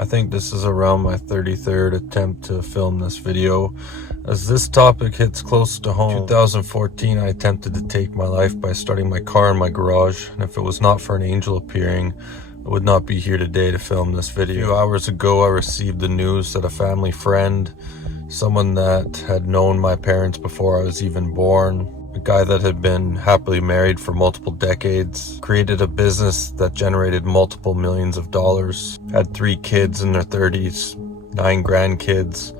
I think this is around my 33rd attempt to film this video. As this topic hits close to home, in 2014 I attempted to take my life by starting my car in my garage, and if it was not for an angel appearing, I would not be here today to film this video. A few hours ago I received the news that a family friend, someone that had known my parents before I was even born, a guy that had been happily married for multiple decades, created a business that generated multiple millions of dollars, had 3 kids in their 30s, 9 grandkids,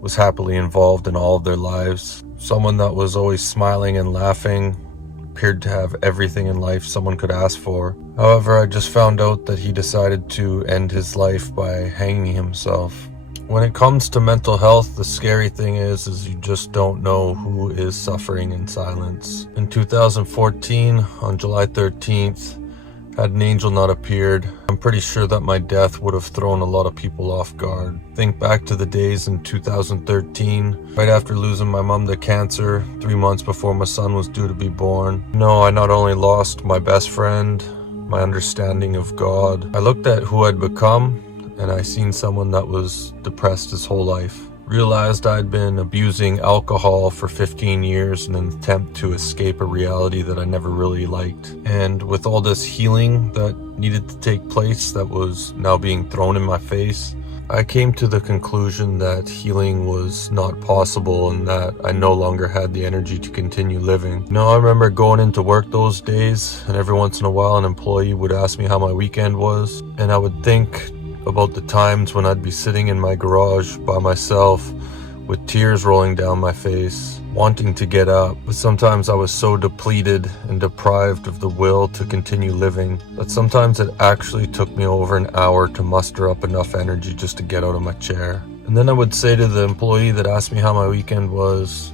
was happily involved in all of their lives. Someone that was always smiling and laughing, appeared to have everything in life someone could ask for. However, I just found out that he decided to end his life by hanging himself. When it comes to mental health, the scary thing is you just don't know who is suffering in silence. In 2014, on July 13th, had an angel not appeared, I'm pretty sure that my death would have thrown a lot of people off guard. Think back to the days in 2013, right after losing my mom to cancer, 3 months before my son was due to be born. No, I not only lost my best friend, my understanding of God, I looked at who I'd become, and I seen someone that was depressed his whole life. Realized I'd been abusing alcohol for 15 years in an attempt to escape a reality that I never really liked. And with all this healing that needed to take place that was now being thrown in my face, I came to the conclusion that healing was not possible and that I no longer had the energy to continue living. I remember going into work those days, and every once in a while an employee would ask me how my weekend was, and I would think about the times when I'd be sitting in my garage by myself with tears rolling down my face, wanting to get up, but sometimes I was so depleted and deprived of the will to continue living that sometimes it actually took me over an hour to muster up enough energy just to get out of my chair. And then I would say to the employee that asked me how my weekend was,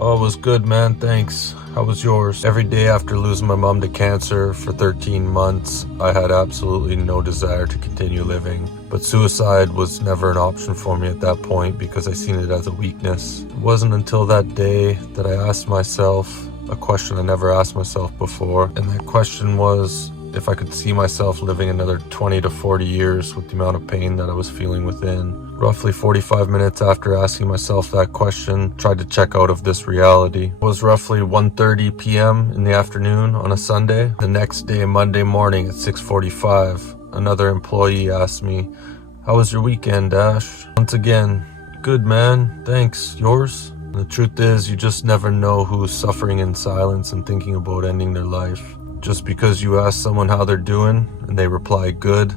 "Oh, it was good, man, thanks. How was yours?" Every day after losing my mom to cancer for 13 months, I had absolutely no desire to continue living. But suicide was never an option for me at that point because I seen it as a weakness. It wasn't until that day that I asked myself a question I never asked myself before, and that question was if I could see myself living another 20 to 40 years with the amount of pain that I was feeling within. Roughly 45 minutes after asking myself that question, tried to check out of this reality. It was roughly 1:30 p.m. in the afternoon on a Sunday. The next day, Monday morning at 6:45, another employee asked me, "How was your weekend, Ash?" Once again, "Good, man, thanks. Yours?" And the truth is, you just never know who's suffering in silence and thinking about ending their life. Just because you ask someone how they're doing and they reply good,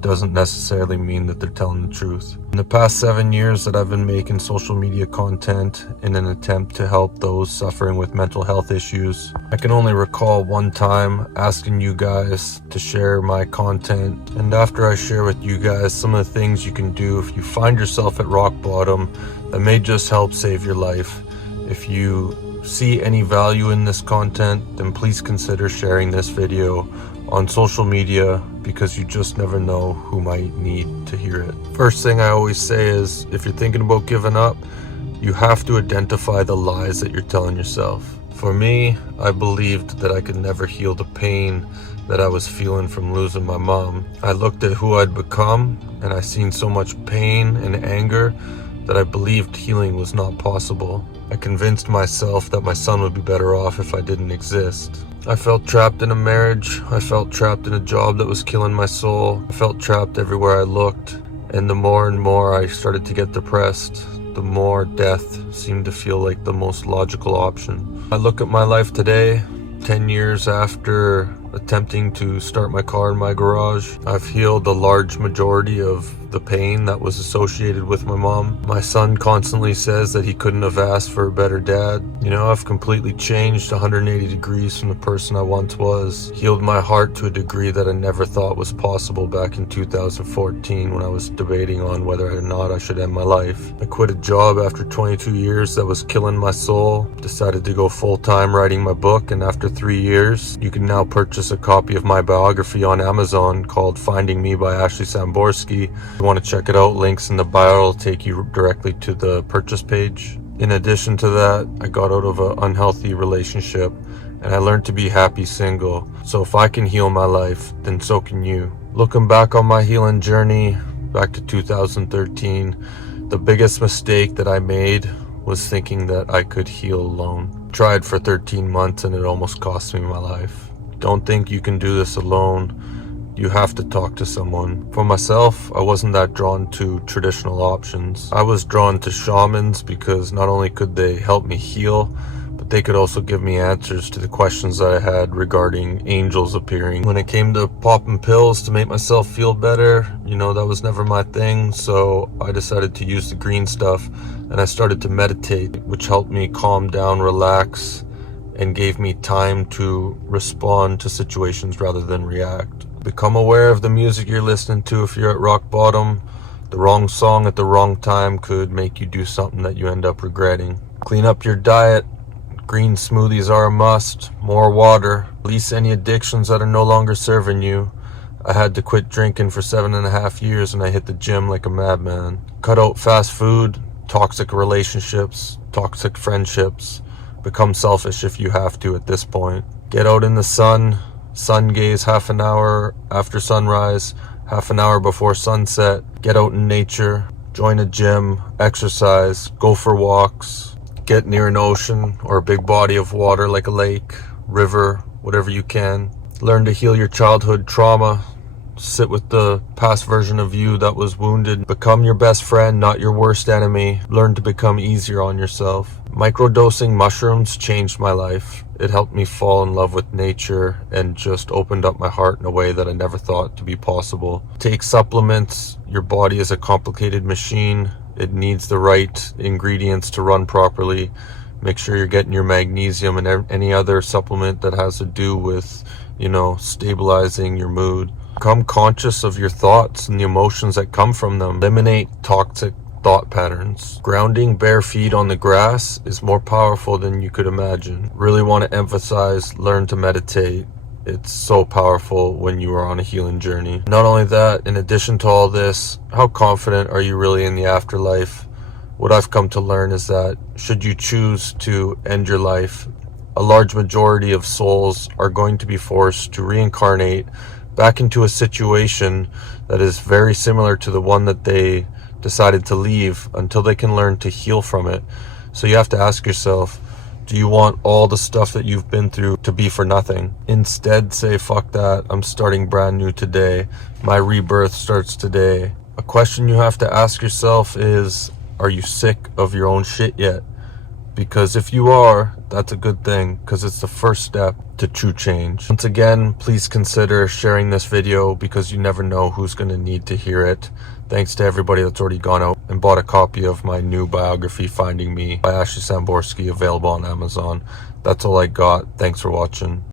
doesn't necessarily mean that they're telling the truth. In the past 7 years that I've been making social media content in an attempt to help those suffering with mental health issues, I can only recall one time asking you guys to share my content. And after I share with you guys some of the things you can do if you find yourself at rock bottom that may just help save your life. If you see any value in this content, then please consider sharing this video on social media because you just never know who might need to hear it. First thing I always say is, if you're thinking about giving up, you have to identify the lies that you're telling yourself. For me, I believed that I could never heal the pain that I was feeling from losing my mom. I looked at who I'd become, and I seen so much pain and anger that I believed healing was not possible. I convinced myself that my son would be better off if I didn't exist. I felt trapped in a marriage. I felt trapped in a job that was killing my soul. I felt trapped everywhere I looked. And the more and more I started to get depressed, the more death seemed to feel like the most logical option. I look at my life today, 10 years after attempting to start my car in my garage. I've healed a large majority of the pain that was associated with my mom. My son constantly says that he couldn't have asked for a better dad. I've completely changed 180 degrees from the person I once was. Healed my heart to a degree that I never thought was possible back in 2014 when I was debating on whether or not I should end my life. I quit a job after 22 years that was killing my soul. Decided to go full-time writing my book, and after 3 years, you can now purchase a copy of my biography on Amazon called Finding Me by Ashley Samborski. If you want to check it out, links in the bio will take you directly to the purchase page. In addition to that, I got out of an unhealthy relationship and I learned to be happy single. So if I can heal my life, then so can you. Looking back on my healing journey, back to 2013. The biggest mistake that I made was thinking that I could heal alone. Tried for 13 months and it almost cost me my life. Don't think you can do this alone. You have to talk to someone. For myself, I wasn't that drawn to traditional options. I was drawn to shamans because not only could they help me heal, but they could also give me answers to the questions that I had regarding angels appearing. When it came to popping pills to make myself feel better, that was never my thing, so I decided to use the green stuff and I started to meditate, which helped me calm down, relax, and gave me time to respond to situations rather than react. Become aware of the music you're listening to if you're at rock bottom. The wrong song at the wrong time could make you do something that you end up regretting. Clean up your diet. Green smoothies are a must. More water. Release any addictions that are no longer serving you. I had to quit drinking for 7.5 years and I hit the gym like a madman. Cut out fast food, toxic relationships, toxic friendships. Become selfish if you have to at this point. Get out in the sun. Sun gaze half an hour after sunrise, half an hour before sunset. Get out in nature, join a gym, exercise, go for walks, get near an ocean or a big body of water like a lake, river, whatever you can. Learn to heal your childhood trauma. Sit with the past version of you that was wounded. Become your best friend, not your worst enemy. Learn to become easier on yourself. Microdosing mushrooms changed my life. It helped me fall in love with nature and just opened up my heart in a way that I never thought to be possible. Take supplements. Your body is a complicated machine. It needs the right ingredients to run properly. Make sure you're getting your magnesium and any other supplement that has to do with, stabilizing your mood. Become conscious of your thoughts and the emotions that come from them. Eliminate toxic thought patterns. Grounding bare feet on the grass is more powerful than you could imagine. Really want to emphasize, learn to meditate. It's so powerful when you are on a healing journey. Not only that, in addition to all this, how confident are you really in the afterlife? What I've come to learn is that should you choose to end your life, a large majority of souls are going to be forced to reincarnate back into a situation that is very similar to the one that they decided to leave until they can learn to heal from it. So you have to ask yourself, do you want all the stuff that you've been through to be for nothing? Instead, say, fuck that, I'm starting brand new today. My rebirth starts today. A question you have to ask yourself is, are you sick of your own shit yet? Because if you are, that's a good thing, because it's the first step to true change. Once again, please consider sharing this video because you never know who's going to need to hear it. Thanks to everybody that's already gone out and bought a copy of my new biography, Finding Me, by Ashley Samborski, available on Amazon. That's all I got. Thanks for watching.